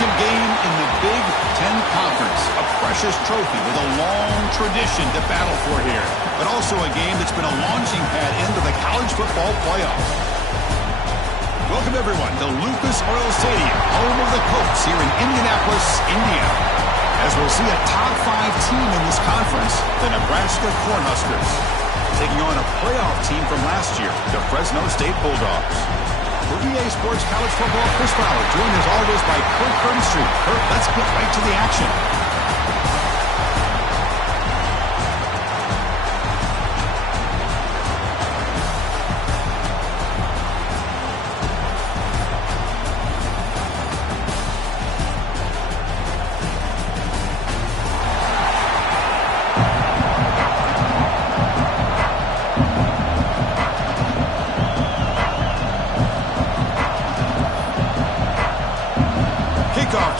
championship game in the Big Ten Conference. A precious trophy with a long tradition to battle for here. But also a game that's been a launching pad into the college football playoff. Welcome, everyone, to Lucas Oil Stadium, home of the Colts here in Indianapolis, Indiana. As we'll see a top 5 team in this conference, the Nebraska Cornhuskers, taking on a playoff team from last year, the Fresno State Bulldogs. For EA Sports College Football, Chris Fowler, joined as always by Kurt Curtis. Kurt, let's get right to the action.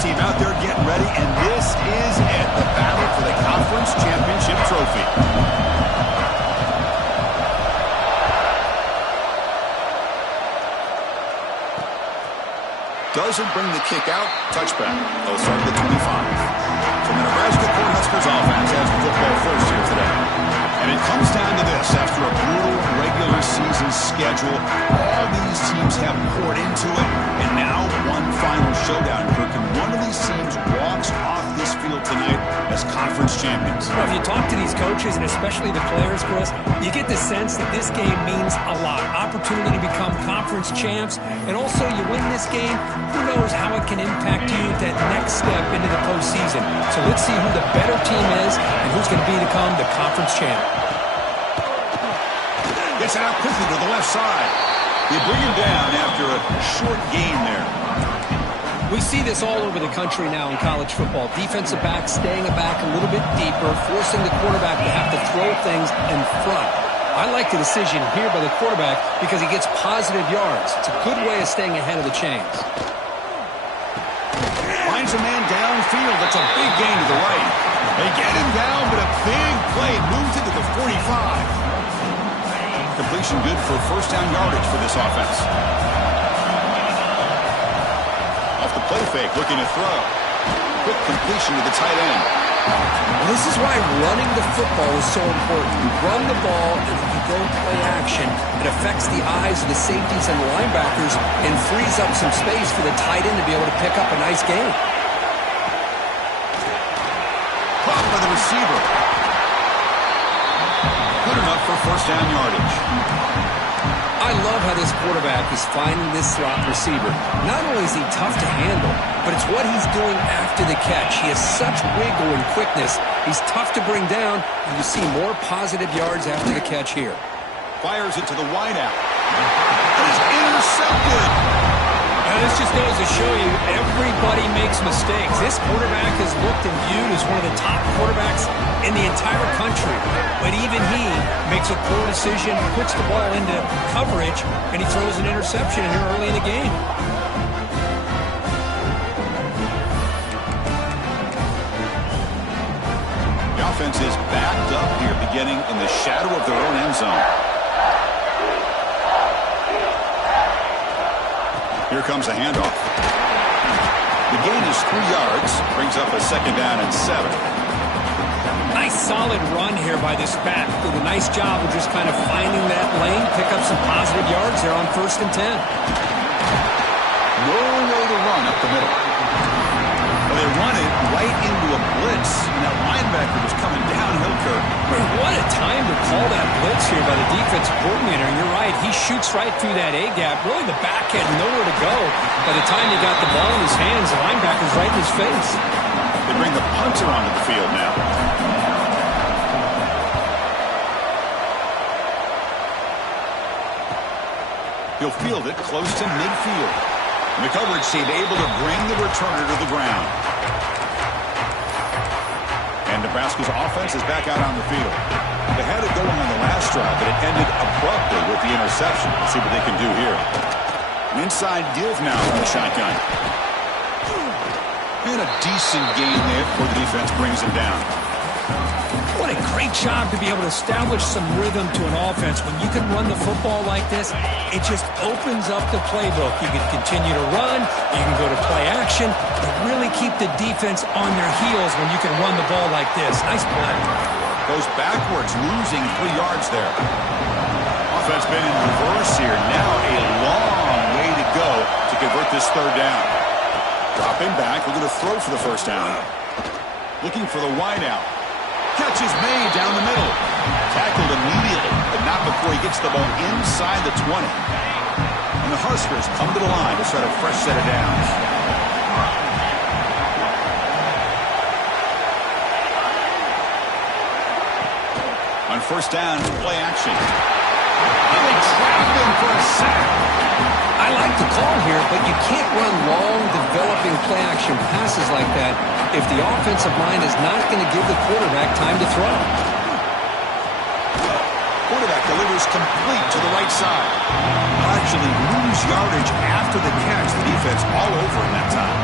Team out there getting ready, and this is it, the battle for the conference championship trophy. Doesn't bring the kick out, touchback. They'll start at the 25. So the Nebraska Cornhuskers offense has the football first here today. And it comes down to this. After a brutal regular season schedule, all these teams have poured into it, and now one final showdown. And one of these teams walks off this field tonight as conference champions. Well, if you talk to these coaches, and especially the players, Chris, you get the sense that this game means a lot. Opportunity to become conference champs, and also you win this game, who knows how it can impact you that next step into the postseason. So let's see who the better team is and who's going to become the conference champ. Gets it out quickly to the left side. They bring him down after a short gain there. We see this all over the country now in college football. Defensive backs staying back a little bit deeper, forcing the quarterback to have to throw things in front. I like the decision here by the quarterback because he gets positive yards. It's a good way of staying ahead of the chains. Finds a man downfield. That's a big gain to the right. They get him down, but a big play moves it to the 45. Completion good for first down yardage for this offense. Off the play fake, looking to throw. Quick completion to the tight end. Well, this is why running the football is so important. You run the ball, and if you go play action, it affects the eyes of the safeties and the linebackers and frees up some space for the tight end to be able to pick up a nice gain. Caught by the receiver. Good enough for first down yardage. I love how this quarterback is finding this slot receiver. Not only is he tough to handle, but it's what he's doing after the catch. He has such wiggle and quickness. He's tough to bring down, and you see more positive yards after the catch here. Fires it to the wideout. It is intercepted. Now, this just goes to show you everybody makes mistakes. This quarterback is looked and viewed as one of the top quarterbacks in the entire country. But even he makes a poor decision, puts the ball into coverage, and he throws an interception here early in the game. The offense is backed up here, beginning in the shadow of their own end zone. Here comes a handoff. The gain is 3 yards, brings up a second down and 7. Nice solid run here by this back. Did a nice job of just kind of finding that lane, pick up some positive yards there on 1st and 10. No way to run up the middle. Well, they run it right into a blitz, and that linebacker was coming downhill, Kirk. What a time to call that blitz here by the defensive coordinator. And you're right, he shoots right through that A-gap. Really, the back had nowhere to go. By the time he got the ball in his hands, the linebacker's right in his face. They bring the punter onto the field now. He'll field it close to midfield. And the coverage team able to bring the returner to the ground. And Nebraska's offense is back out on the field. They had it going on the last drive, but it ended abruptly with the interception. Let's see what they can do here. An inside give now from the shotgun. And a decent gain there before the defense brings him down. What a great job to be able to establish some rhythm to an offense. When you can run the football like this, it just opens up the playbook. You can continue to run, you can go to play action. The really keep the defense on their heels when you can run the ball like this. Nice play. Goes backwards, losing 3 yards there. Offense been in reverse here. Now a long way to go to convert this third down. Dropping back, looking to throw for the first down. Looking for the wide out. Catch is made down the middle. Tackled immediately, but not before he gets the ball inside the 20. And the Huskers come to the line to start a fresh set of downs. On first down, play action. And they trap him for a sack. I like the call here, but you can't run long, developing play-action passes like that if the offensive line is not going to give the quarterback time to throw. Quarterback delivers complete to the right side. They'll actually lose yardage after the catch. The defense all over him that time.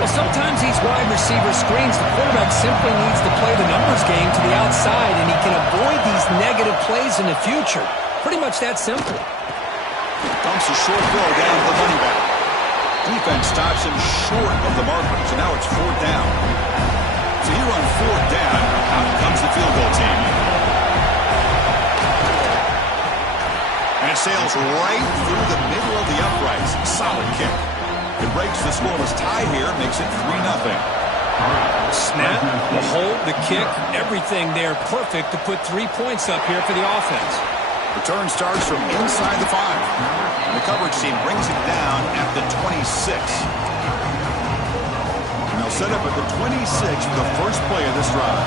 Well, sometimes these wide receiver screens, the quarterback simply needs to play the numbers game to the outside, and he can avoid these negative plays in the future. Pretty much that simple. Dumps a short throw down to the running back. Defense stops him short of the marker, so now it's 4th down. So here on 4th down, out comes the field goal team. And it sails right through the middle of the uprights. Solid kick. It breaks the scoreless tie here, makes it 3-0. Snap, the hold, the kick, everything there perfect to put 3 points up here for the offense. Return starts from inside the 5. And the coverage team brings it down at the 26. And they'll set up at the 26 for the first play of this drive.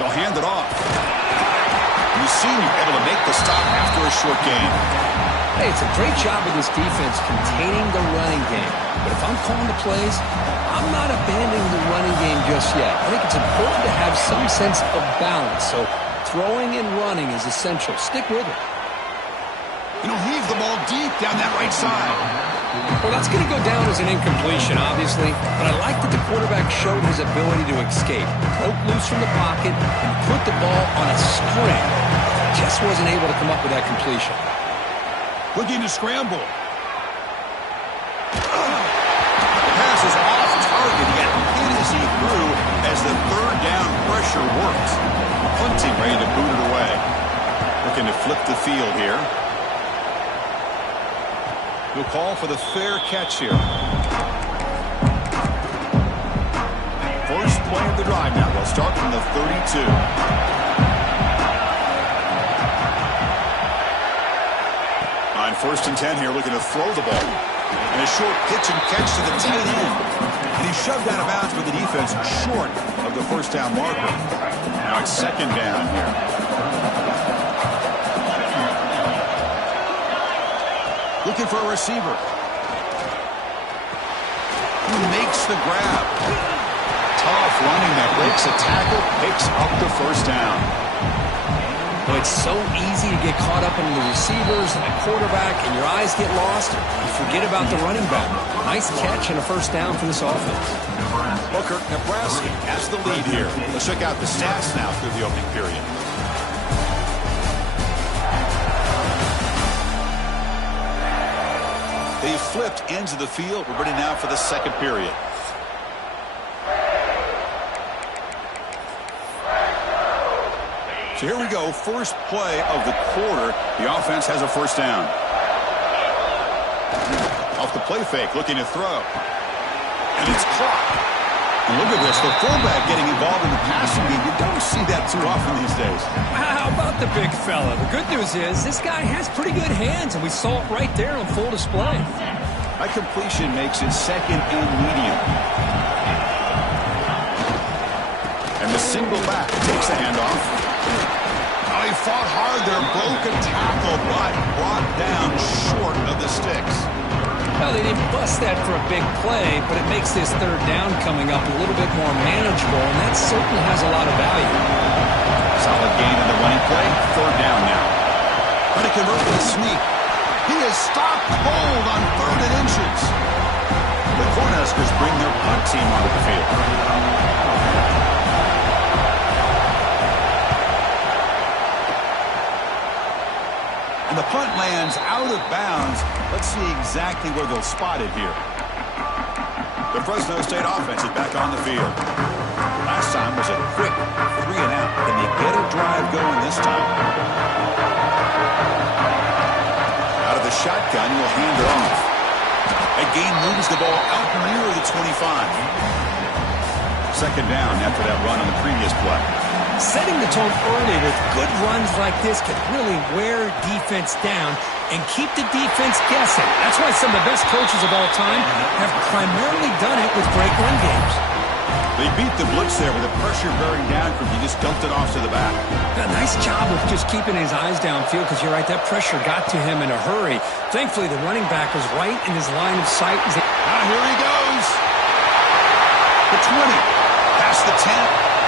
They'll hand it off. And the senior able to make the stop after a short gain. Hey, it's a great job of this defense containing the running game. But if I'm calling the plays, I'm not abandoning the running game just yet. I think it's important to have some sense of balance. So throwing and running is essential. Stick with it. And he'll heave the ball deep down that right side. Well, that's going to go down as an incompletion, obviously. But I like that the quarterback showed his ability to escape. Broke loose from the pocket and put the ball on a string. Just wasn't able to come up with that completion. Looking to scramble. The pass is off target. He got hit as he threw as the third down pressure worked. Punting ready to boot it away. Looking to flip the field here. He'll call for the fair catch here. First play of the drive now. They'll start from the 32. On 1st and 10 here, looking to throw the ball. And a short pitch and catch to the tight end. And he shoved out of bounds with the defense short of the first down marker. Now it's 2nd down here. Looking for a receiver. Who makes the grab. Tough running that breaks a tackle, picks up the first down. Well, it's so easy to get caught up in the receivers and the quarterback, and your eyes get lost. You forget about the running back. Nice catch and a first down for this offense. Booker, Nebraska has the lead here. Let's check out the stats now through the opening period. They flipped into the field. We're ready now for the second period. So here we go. First play of the quarter. The offense has a first down. Off the play fake, looking to throw. And it's caught. And look at this. The fullback getting involved in the passing game. You don't see that too often these days. How about the big fella? The good news is this guy has pretty good hands, and we saw it right there on full display. That completion makes it 2nd and medium. And the single back takes the handoff. Oh, he fought hard there, broke a tackle, but brought down short of the sticks. Well, they didn't bust that for a big play, but it makes this third down coming up a little bit more manageable, and that certainly has a lot of value. Solid gain in the running play. 3rd down now. Trying to convert with a sneak. He is stopped cold on 3rd and inches. The Cornhuskers bring their punt team onto the field. And the punt lands out of bounds Let's see exactly where they'll spot it here. The Fresno State offense is back on the field. Last time was a quick 3 and out. Can they get a drive going this time? Out of the shotgun, he'll hand it off. A gain moves the ball out near the 25. Second down after that run on the previous play. Setting the tone early with good runs like this can really wear defense down and keep the defense guessing. That's why some of the best coaches of all time have primarily done it with great run games. They beat the blitz there with the pressure bearing down because he just dumped it off to the back. A nice job of just keeping his eyes downfield because you're right, that pressure got to him in a hurry. Thankfully, the running back was right in his line of sight. Now here he goes. The 20. Past the 10.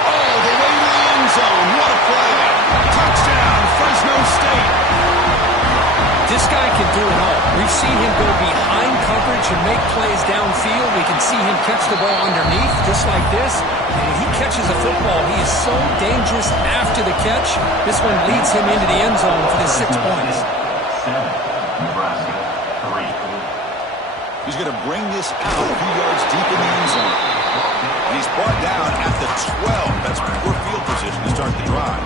Oh, the way to the end zone. What a play. Touchdown, Fresno State. This guy can do it all. We've seen him go behind coverage and make plays downfield. We can see him catch the ball underneath just like this. And when he catches a football, he is so dangerous after the catch. This one leads him into the end zone for the 6 points. Nebraska 3. He's going to bring this out a few yards deep in the end zone. And he's brought down at the 12. That's poor field position to start the drive.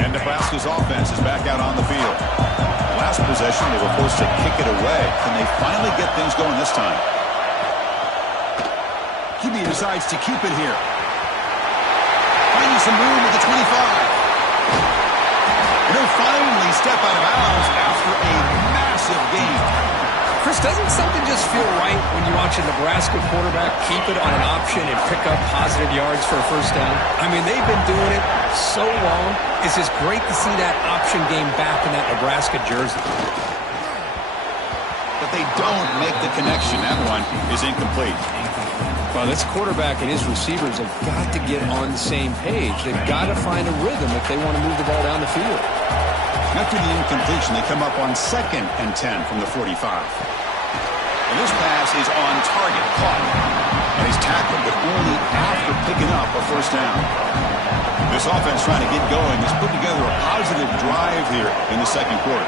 And Nebraska's offense is back out on the field. Last possession, they were forced to kick it away. Can they finally get things going this time? QB decides to keep it here. Finding some room at the 25. And they'll finally step out of bounds after a massive gain. Chris, doesn't something just feel right when you watch a Nebraska quarterback keep it on an option and pick up positive yards for a first down? I mean, they've been doing it so long. It's just great to see that option game back in that Nebraska jersey. But they don't make the connection. That one is incomplete. Well, this quarterback and his receivers have got to get on the same page. They've got to find a rhythm if they want to move the ball down the field. After the incompletion, they come up on 2nd and 10 from the 45. And this pass is on target, caught. And he's tackled, but only after picking up a first down. This offense trying to get going has put together a positive drive here in the second quarter.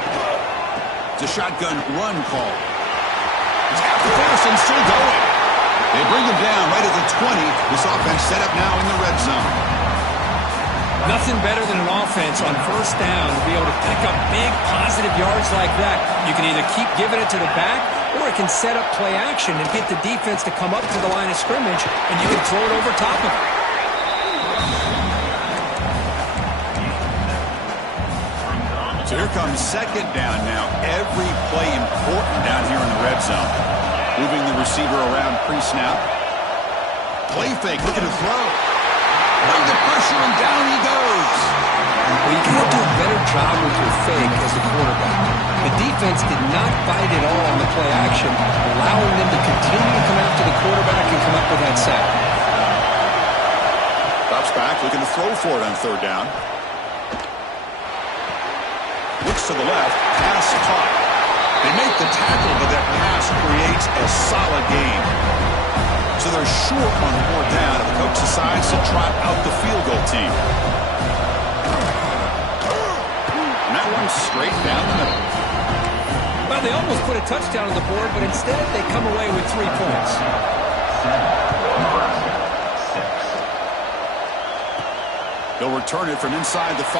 It's a shotgun run call. It's got the pass and still going. They bring him down right at the 20. This offense set up now in the red zone. Nothing better than an offense on first down to be able to pick up big positive yards like that. You can either keep giving it to the back, or it can set up play action and get the defense to come up to the line of scrimmage, and you can throw it over top of it. So here comes second down now. Every play important down here in the red zone. Moving the receiver around pre-snap. Play fake, looking to throw. Bring the pressure, and down he goes. Well, you got to do a better job with your fake as the quarterback. The defense did not bite at all on the play action, allowing them to continue to come after the quarterback and come up with that sack. Drops back, looking to throw for it on third down. Looks to the left, pass caught. They make the tackle, but that pass creates a solid gain. So they're short on 4th down, and the coach decides to trot out the field goal team. And that one's straight down the middle. Well, they almost put a touchdown on the board, but instead they come away with 3 points. Nebraska 6. They'll return it from inside the 5.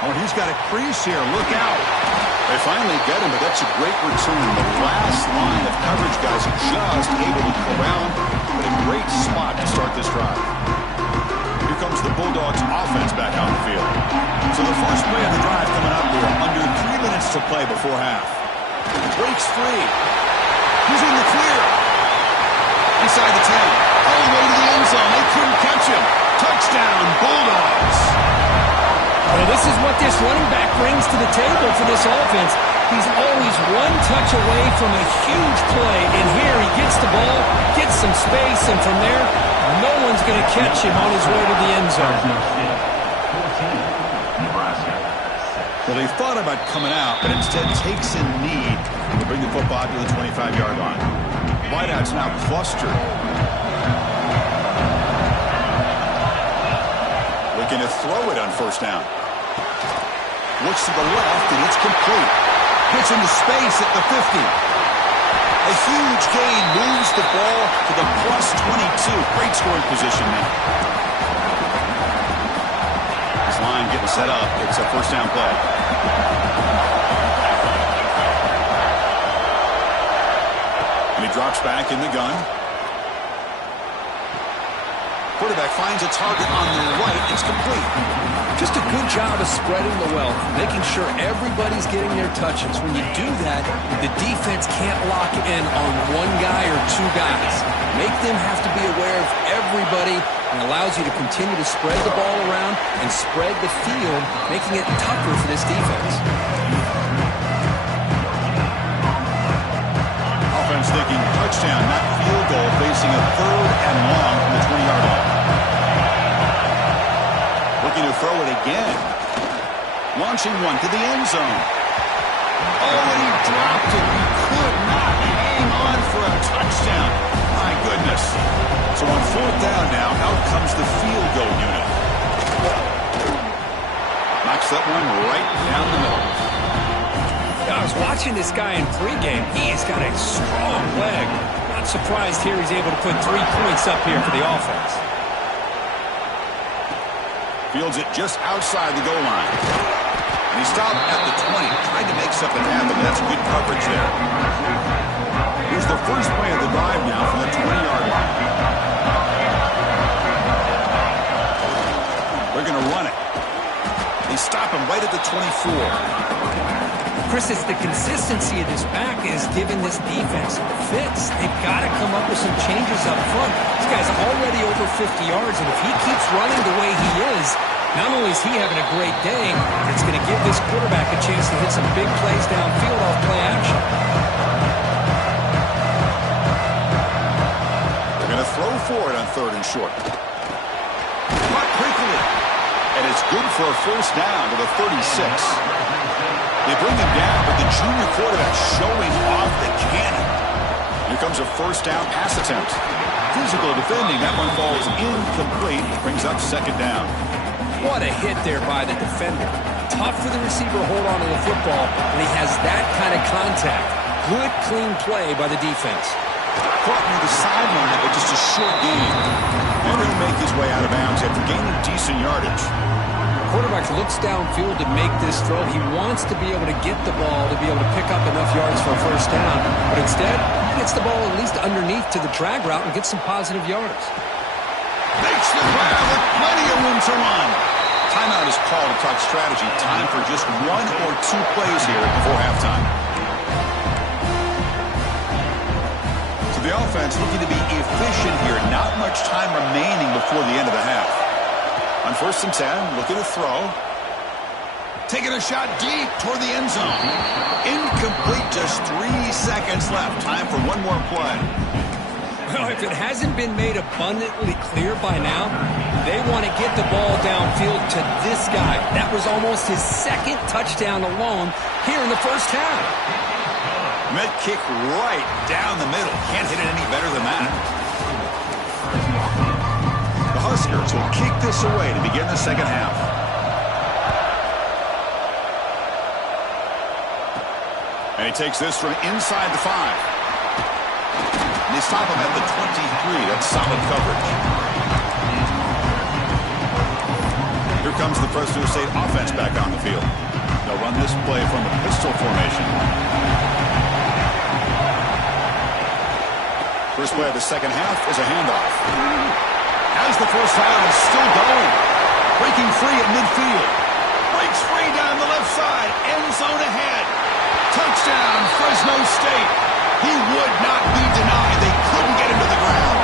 Oh, he's got a crease here. Look out. They finally get him, but that's a great return. The last line of coverage guys are just able to come around, but a great spot to start this drive. Here comes the Bulldogs offense back on the field. So the first play of the drive coming up here, under 3 minutes to play before half. Breaks free. He's in the clear. Inside the 10. All the way to the end zone. They couldn't catch him. Touchdown, Bulldogs. Well, this is what this running back brings to the table for this offense. He's always one touch away from a huge play, and here he gets the ball, gets some space, and from there, no one's going to catch him on his way to the end zone. Well, they thought about coming out, but instead takes a knee to bring the football to the 25-yard line. Wideout's now clustered. Looking to throw it on first down. Looks to the left, and it's complete. Gets into space at the 50. A huge gain moves the ball to the plus 22. Great scoring position now. This line getting set up. It's a first down play. And he drops back in the gun. Quarterback finds a target on the right. It's complete. Just a good job of spreading the wealth, making sure everybody's getting their touches. When you do that, the defense can't lock in on one guy or two guys. Make them have to be aware of everybody and allows you to continue to spread the ball around and spread the field, making it tougher for this defense. Offense thinking touchdown, not field goal, facing a 3rd and long from the 20-yard line. Looking to throw it again. Launching one to the end zone. Oh, and he dropped it. He could not hang on for a touchdown. My goodness. So on 4th down now, out comes the field goal unit. Knocks that one right down the middle. I was watching this guy in pregame. He's got a strong leg. Not surprised here he's able to put 3 points up here for the offense. Fields it just outside the goal line. And he stopped at the 20, trying to make something happen. That's good coverage there. Here's the first play of the drive now from the 20-yard line. They're going to run it. They stop him right at the 24. Chris, it's the consistency of this back is giving this defense fits. They've got to come up with some changes up front. This guy's already over 50 yards, and if he keeps running the way he is, not only is he having a great day, it's going to give this quarterback a chance to hit some big plays downfield off play action. They're going to throw for it on 3rd and short. Caught quickly, and it's good for a first down to the 36. They bring him down, but the junior quarterback showing off the cannon. Here comes a first down pass attempt. Physical defending. That one falls incomplete. Brings up 2nd down. What a hit there by the defender. Tough for the receiver to hold on to the football, and he has that kind of contact. Good, clean play by the defense. Caught near the sideline, but just a short gain. And he'll make his way out of bounds after gaining decent yardage. Quarterback looks downfield to make this throw. He wants to be able to get the ball to be able to pick up enough yards for a first down. But instead, he gets the ball at least underneath to the drag route and gets some positive yards. Makes the grab with plenty of room to run. Timeout is called to talk strategy. Time for just 1 or 2 plays here before halftime. So the offense looking to be efficient here. Not much time remaining before the end of the half. On 1st and 10, looking to throw. Taking a shot deep toward the end zone. Incomplete, just 3 seconds left. Time for one more play. Well, if it hasn't been made abundantly clear by now, they want to get the ball downfield to this guy. That was almost his 2nd touchdown alone here in the first half. Mid kick right down the middle. Can't hit it any better than that. The Huskers will kick this away to begin the second half. And he takes this from inside the 5. And they stop him at the 23. That's solid coverage. Here comes the Fresno State offense back on the field. They'll run this play from the pistol formation. First play of the second half is a handoff. Has the first down and still going. Breaking free at midfield. Breaks free down the left side. End zone ahead. Touchdown, Fresno State. He would not be denied. They couldn't get him to the ground.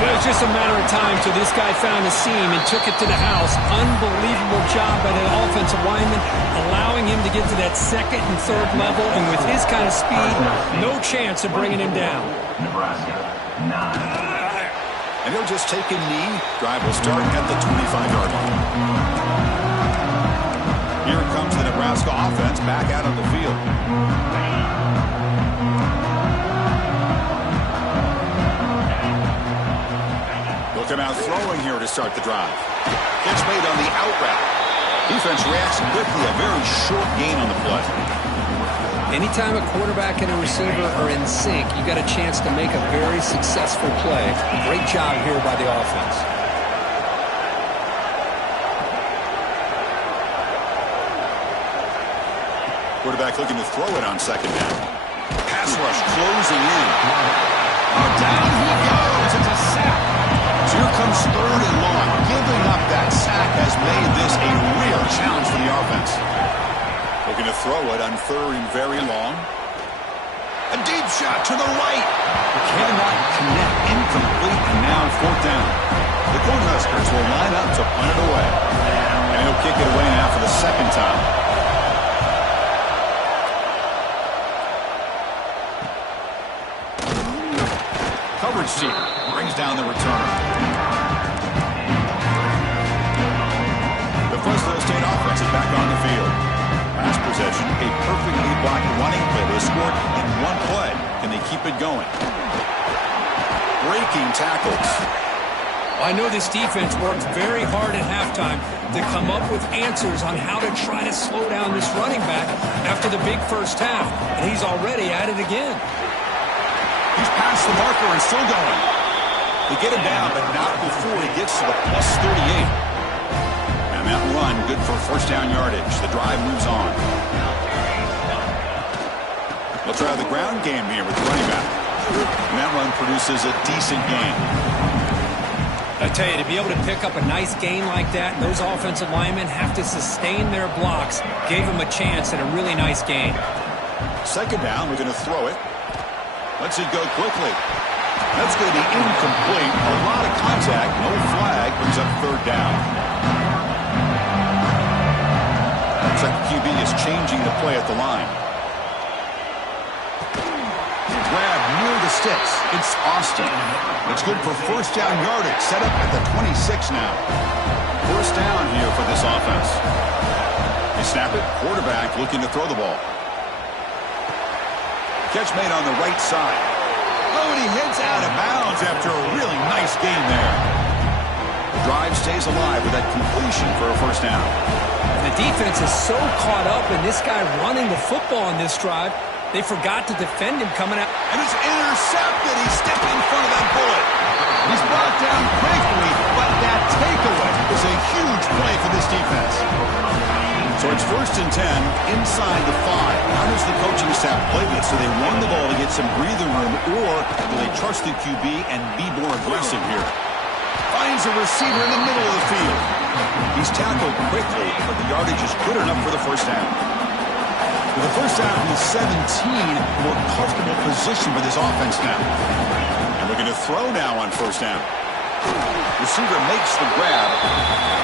It was just a matter of time till this guy found a seam and took it to the house. Unbelievable job by the offensive lineman, allowing him to get to that 2nd and 3rd level. And with his kind of speed, no chance of bringing him down. Nebraska, 9. And he'll just take a knee. Drive will start at the 25-yard line. Here comes the Nebraska offense back out on the field. They'll come out throwing here to start the drive. Catch made on the out route. Defense reacts quickly. A very short gain on the play. Anytime a quarterback and a receiver are in sync, you got a chance to make a very successful play. Great job here by the offense. Quarterback looking to throw it on second down. Pass rush closing in. Down he goes. It's a sack. So here comes third and long. Giving up that sack has made this a real challenge for the offense. Looking to throw it on third and very long. A deep shot to the right. Cannot connect. Incomplete, and now fourth down. The Cornhuskers will line up to punt it away. And he'll kick it away now for the second time. Coverage team brings down the returner. The Fresno State offense is back on the field. Last possession, a perfectly blocked running play. They scored in one play. Can they keep it going? Breaking tackles. I know this defense worked very hard at halftime to come up with answers on how to try to slow down this running back after the big first half, and he's already at it again. He's past the marker and still going. They get him down, but not before he gets to the plus 38. And that run, good for first down yardage. The drive moves on. They'll try the ground game here with the running back. And that run produces a decent gain. I tell you, to be able to pick up a nice gain like that, those offensive linemen have to sustain their blocks. Gave him a chance at a really nice gain. Second down, we're going to throw it. Lets it go quickly. That's going to be incomplete. A lot of contact. No flag. Brings up third down. Looks like the QB is changing the play at the line. Grab near the sticks. It's Austin. It's good for first down yardage. Set up at the 26 now. First down here for this offense. They snap it. Quarterback looking to throw the ball. Catch made on the right side. Oh, and he heads out of bounds after a really nice gain there. The drive stays alive with that completion for a first down. The defense is so caught up in this guy running the football on this drive, they forgot to defend him coming out. And it's intercepted. He stepped in front of that bullet. He's brought down quickly, but that takeaway is a huge play for this defense. So it's first and 10 inside the 5. How does the coaching staff play this? Do they run the ball to get some breathing room, or do they trust the QB and be more aggressive here? Finds a receiver in the middle of the field. He's tackled quickly, but the yardage is good enough for the first down. With the first down from the 17, more comfortable position for this offense now. And we're going to throw now on first down. Receiver makes the grab.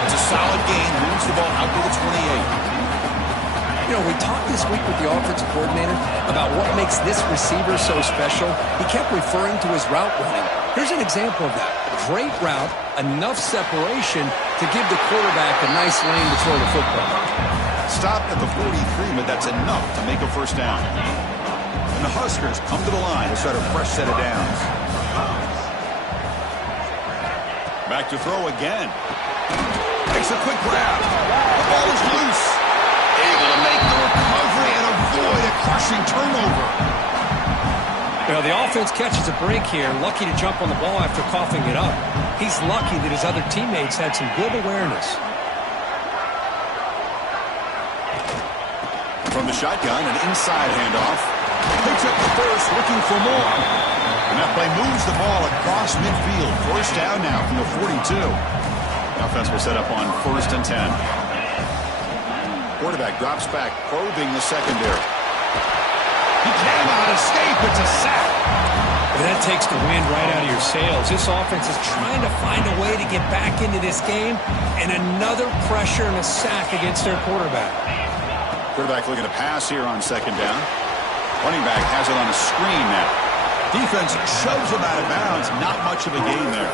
It's a solid gain. Moves the ball out to the 28. You know, we talked this week with the offensive coordinator about what makes this receiver so special. He kept referring to his route running. Here's an example of that. Great route, enough separation to give the quarterback a nice lane to throw the football. Stopped at the 43, but that's enough to make a first down. And the Huskers come to the line to start a fresh set of downs. Back to throw again. Makes a quick grab. The ball is loose. Able to make the recovery and avoid a crushing turnover. Well, the offense catches a break here. Lucky to jump on the ball after coughing it up. He's lucky that his other teammates had some good awareness. From the shotgun, an inside handoff. Picks up the first, looking for more. And that play moves the ball across midfield. First down now from the 42. The offense will set up on first and 10. Quarterback drops back, probing the secondary. He cannot escape. It's a sack. Well, that takes the wind right out of your sails. This offense is trying to find a way to get back into this game, and another pressure and a sack against their quarterback. Quarterback looking to pass here on second down. Running back has it on a screen now. Defense shoves him out of bounds. Not much of a gain there.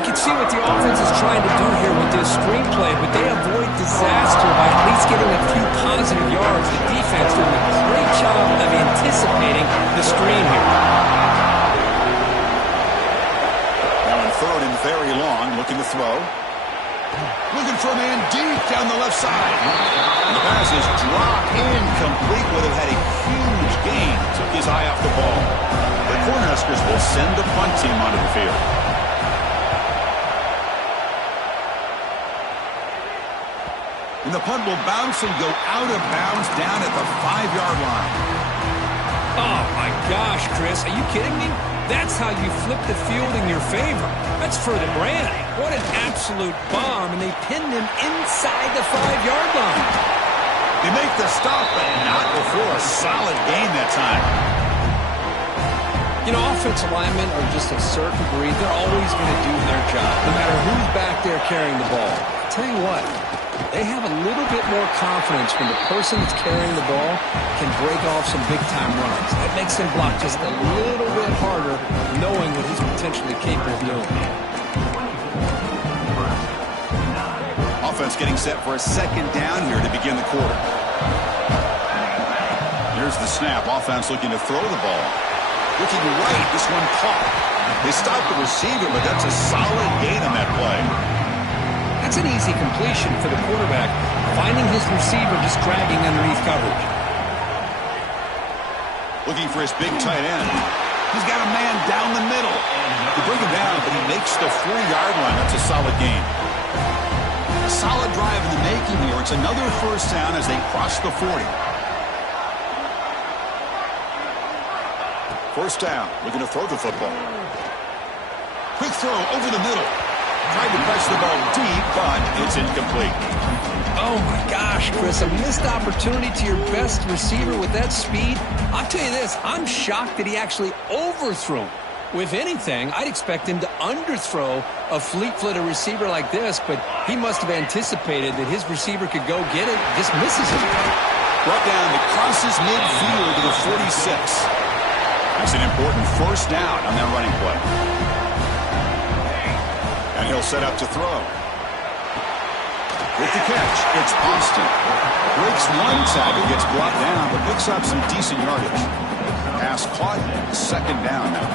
You can see what the offense is trying to do here with this screenplay, but they avoid disaster by at least getting a few positive yards. The defense doing a great job of anticipating the screen here. Now in third and very long, looking to throw. Looking for a man deep down the left side. And the pass is dropped incomplete. Would have had a huge gain. Took his eye off the ball. The Cornhuskers will send the punt team onto the field. And the punt will bounce and go out of bounds down at the 5-yard line. Oh, my gosh, Chris. Are you kidding me? That's how you flip the field in your favor. That's for the brand. What an absolute bomb, and they pinned him inside the 5-yard line. They make the stop, but not before a solid gain that time. You know, offensive linemen are just a certain breed. They're always going to do their job, no matter who's back there carrying the ball. I'll tell you what, they have a little bit more confidence when the person that's carrying the ball can break off some big-time runs. That makes him block just a little bit harder, knowing what he's potentially capable of doing. Offense getting set for a second down here to begin the quarter. Here's the snap. Offense looking to throw the ball. Looking right, this one caught. They stopped the receiver, but that's a solid gain on that play. That's an easy completion for the quarterback, finding his receiver just dragging underneath coverage. Looking for his big tight end. He's got a man down the middle. They bring him down, but he makes the 4-yard line. That's a solid gain. Solid drive in the making here. It's another first down as they cross the 40. First down. Looking to throw the football. Quick throw over the middle. Tried to press the ball deep, but it's incomplete. Oh, my gosh, Chris. A missed opportunity to your best receiver with that speed. I'll tell you this. I'm shocked that he actually overthrew. If anything, I'd expect him to underthrow a fleet-footed receiver like this, but he must have anticipated that his receiver could go get it. Just misses him. Brought down that crosses midfield to the 46. That's an important first down on that running play. And he'll set up to throw. With the catch, it's Austin. Breaks one tackle, gets brought down, but picks up some decent yardage. Pass caught, second down now.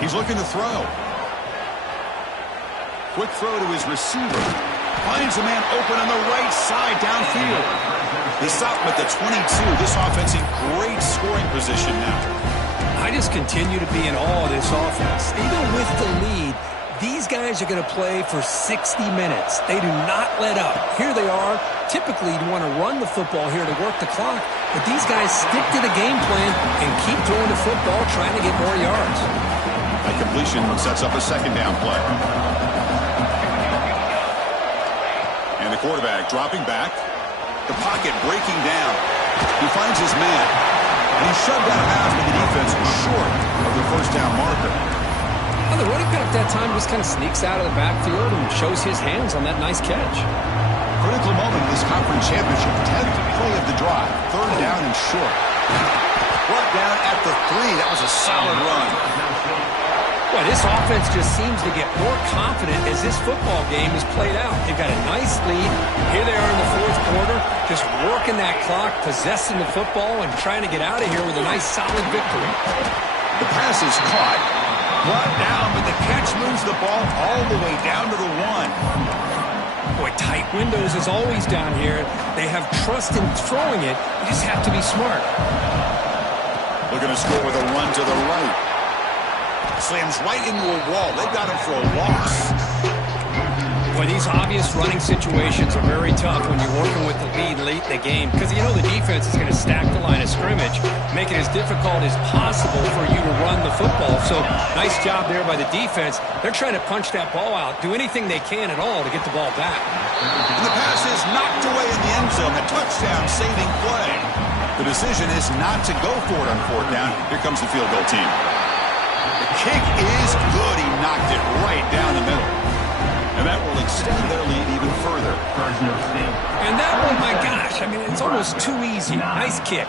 He's looking to throw. Quick throw to his receiver. Finds a man open on the right side downfield. They stop him at the 22. This offense in great scoring position now. I just continue to be in awe of this offense. Even with the lead, these guys are going to play for 60 minutes. They do not let up. Here they are. Typically, you want to run the football here to work the clock, but these guys stick to the game plan and keep throwing the football, trying to get more yards. A completion sets up a second down play. And the quarterback dropping back. The pocket breaking down. He finds his man. And he's shoved out of bounds, but the defense is short of the first down marker. Well, the running back that time just kind of sneaks out of the backfield and shows his hands on that nice catch. Critical moment in this conference championship. 10th play of the drive. Third down and short. Brought down at the 3. That was a solid run. Well, this offense just seems to get more confident as this football game is played out. They've got a nice lead. Here they are in the fourth quarter, just working that clock, possessing the football, and trying to get out of here with a nice, solid victory. The pass is caught. Brought down, but the catch moves the ball all the way down to the 1. Boy, tight windows as always down here. They have trust in throwing it. You just have to be smart. Looking to score with a run to the right. Slams right into a wall. They've got him for a loss. Boy, these obvious running situations are very tough when you're working with the lead late in the game because you know the defense is going to stack the line of scrimmage, make it as difficult as possible for you to run the football. So, nice job there by the defense. They're trying to punch that ball out, do anything they can at all to get the ball back. And the pass is knocked away in the end zone. A touchdown-saving play. The decision is not to go for it on fourth down. Here comes the field goal team. The kick is good. He knocked it right down the middle. And that will extend their lead even further. And that one, my gosh, I mean, it's almost too easy. Nice kick.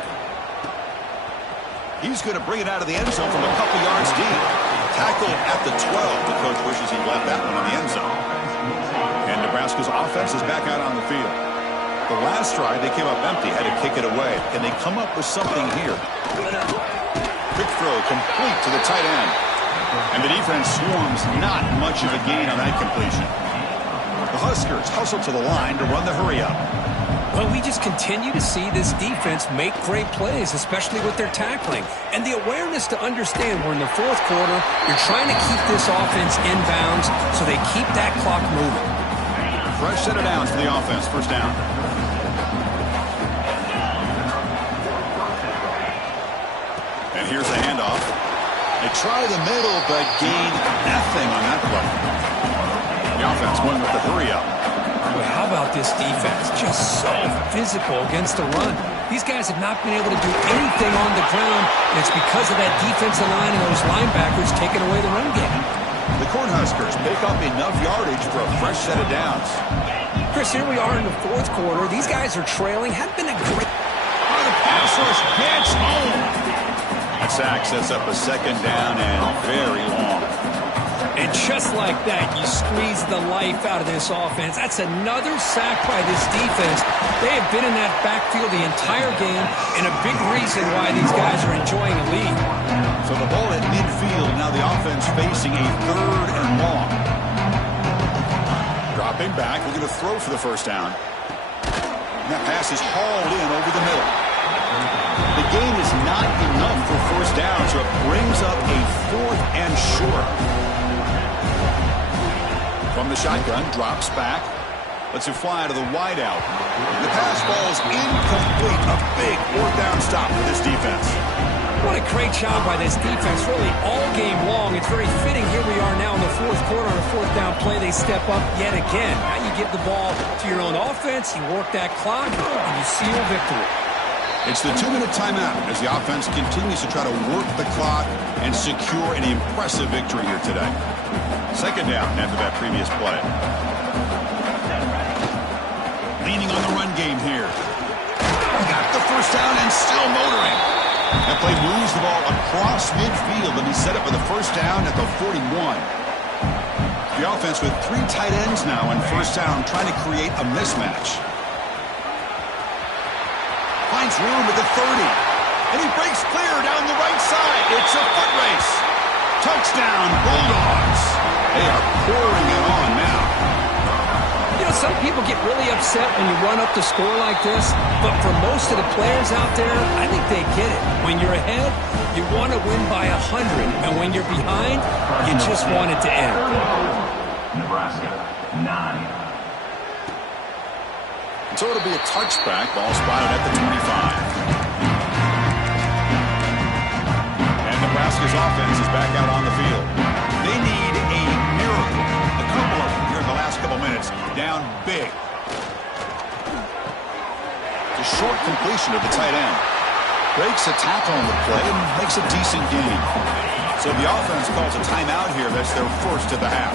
He's going to bring it out of the end zone from a couple yards deep. Tackled at the 12. The coach wishes he left that one in the end zone. And Nebraska's offense is back out on the field. The last drive, they came up empty, had to kick it away. Can they come up with something here? Quick throw complete to the tight end. And the defense swarms, not much of a gain on that completion. The Huskers hustle to the line to run the hurry-up. Well, we just continue to see this defense make great plays, especially with their tackling. And the awareness to understand we're in the fourth quarter, you're trying to keep this offense in bounds so they keep that clock moving. Fresh set of downs for the offense, first down. And here's a handoff. They try the middle, but gain nothing on that play. The offense going with the hurry-up. Well, how about this defense? Just so physical against the run. These guys have not been able to do anything on the ground, and it's because of that defensive line and those linebackers taking away the run game. The Cornhuskers pick up enough yardage for a fresh set of downs. Chris, here we are in the fourth quarter. These guys are trailing. Had been a great... The pass rush gets home. That sack sets up a second down and very long. And just like that, you squeeze the life out of this offense. That's another sack by this defense. They have been in that backfield the entire game, and a big reason why these guys are enjoying a lead. So the ball at midfield, now the offense facing a third and long. Dropping back, looking to throw for the first down. And that pass is hauled in over the middle. The game is not enough for first down, so it brings up a fourth and short. From the shotgun, drops back. Lets it fly to the wideout. The pass falls incomplete. A big fourth down stop for this defense. What a great job by this defense, really all game long. It's very fitting. Here we are now in the fourth quarter on a fourth down play. They step up yet again. Now you give the ball to your own offense, you work that clock, and you seal victory. It's the 2-minute timeout as the offense continues to try to work the clock and secure an impressive victory here today. Second down after that previous play. Leaning on the run game here. Got the first down and still motoring. That play moves the ball across midfield and he's set up for the first down at the 41. The offense with 3 tight ends now on first down trying to create a mismatch. Finds room at the 30. And he breaks clear down the right side. It's a foot race. Touchdown, Bulldogs. They are pouring it on now. You know, some people get really upset when you run up the score like this, but for most of the players out there, I think they get it. When you're ahead, you want to win by 100, and when you're behind, you just want it to end. Nebraska, 9. So it'll be a touchback, ball spotted at the 25. And Nebraska's offense is back out on the field. They need a miracle. A couple of them here in the last couple minutes. Down big. It's a short completion of the tight end. Breaks a tackle on the play and makes a decent gain. So the offense calls a timeout here. That's their first of the half.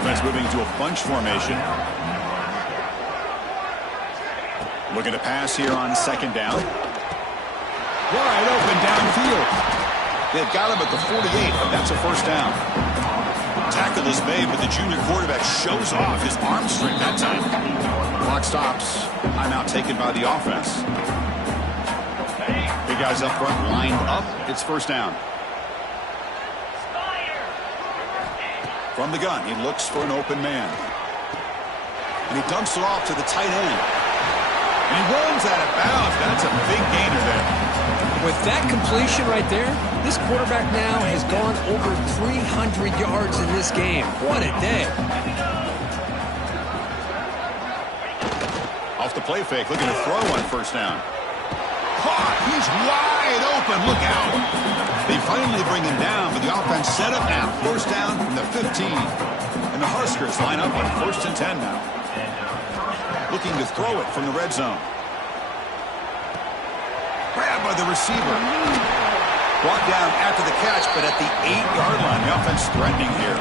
Offense moving to a bunch formation. Looking to pass here on second down. Wide open downfield. They've got him at the 48, but that's a first down. Tackle is made, but the junior quarterback shows off his arm strength that time. Clock stops. Timeout taken by the offense. Big guys up front lined up. It's first down. From the gun, he looks for an open man. And he dumps it off to the tight end. And he runs out of bounds. That's a big gainer there. With that completion right there, this quarterback now has gone over 300 yards in this game. What a day. Off the play fake, looking to throw on first down. Caught. He's wide open. Look out. They finally bring him down, but the offense set up now. First down from the 15. And the Huskers line up on first and 10 now. Looking to throw it from the red zone. Grabbed by the receiver. Brought down after the catch, but at the 8-yard line. The offense threatening here.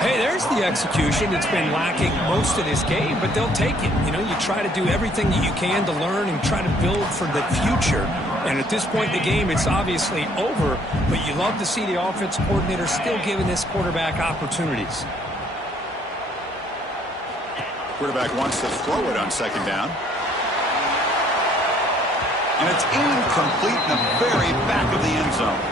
Hey, there's the execution. It's been lacking most of this game, but they'll take it. You know, you try to do everything that you can to learn and try to build for the future. And at this point in the game, it's obviously over, but you love to see the offense coordinator still giving this quarterback opportunities. Quarterback wants to throw it on second down. And it's incomplete in the very back of the end zone.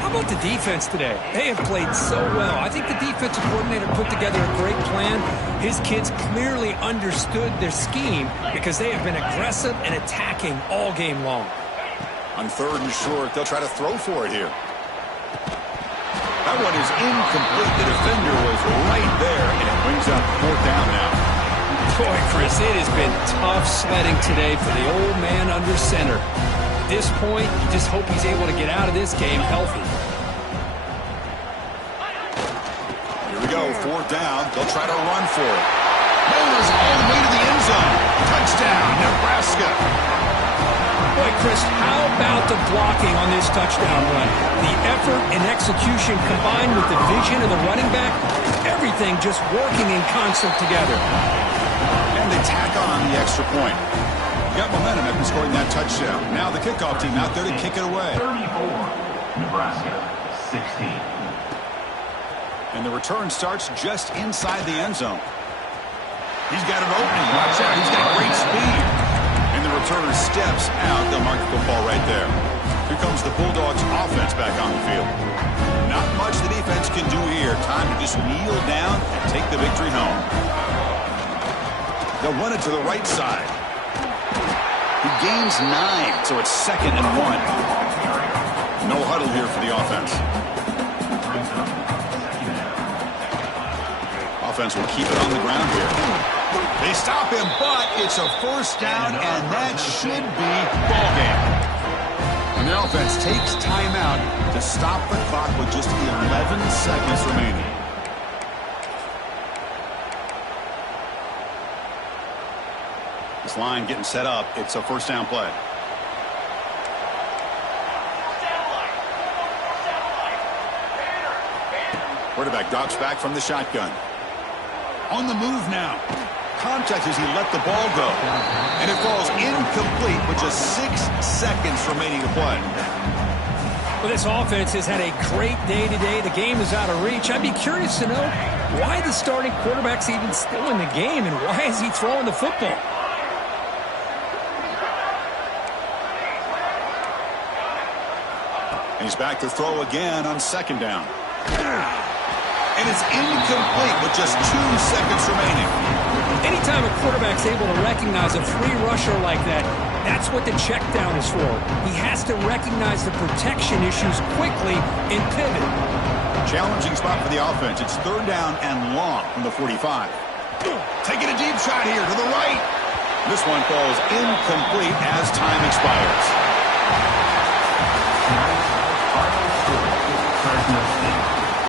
How about the defense today? They have played so well. I think the defensive coordinator put together a great plan. His kids clearly understood their scheme because they have been aggressive and attacking all game long. On 3rd and short, they'll try to throw for it here. That one is incomplete. The defender was right there, and it brings up 4th down now. Boy, Chris, it has been tough sledding today for the old man under center. At this point, you just hope he's able to get out of this game healthy. Here we go, 4th down. They'll try to run for it. Motors all the way to the end zone. Touchdown, Nebraska. Boy, Chris, how about the blocking on this touchdown run? The effort and execution combined with the vision of the running back, everything just working in concert together. And they tack on the extra point. Got momentum after scoring that touchdown. Now the kickoff team out there to kick it away. 34, Nebraska, 16. And the return starts just inside the end zone. He's got an opening. Watch out. He's got great speed. And the returner steps out. They'll mark the football right there. Here comes the Bulldogs offense back on the field. Not much the defense can do here. Time to just kneel down and take the victory home. They'll run it to the right side. He gains 9, so it's 2nd and 1. No huddle here for the offense. Offense will keep it on the ground here. They stop him, but it's a 1st down, and that should be ball game. And the offense takes timeout to stop the clock with just 11 seconds remaining. This line getting set up. It's a 1st down play. Quarterback drops back from the shotgun. On the move now. Contact as he let the ball go. And it falls incomplete with just 6 seconds remaining to play. Well, this offense has had a great day today. The game is out of reach. I'd be curious to know why the starting quarterback's even still in the game and why is he throwing the football? He's back to throw again on 2nd down. And it's incomplete with just 2 seconds remaining. Anytime a quarterback's able to recognize a free rusher like that, that's what the check down is for. He has to recognize the protection issues quickly and pivot. Challenging spot for the offense. It's 3rd down and long from the 45. Taking a deep shot here to the right. This one falls incomplete as time expires.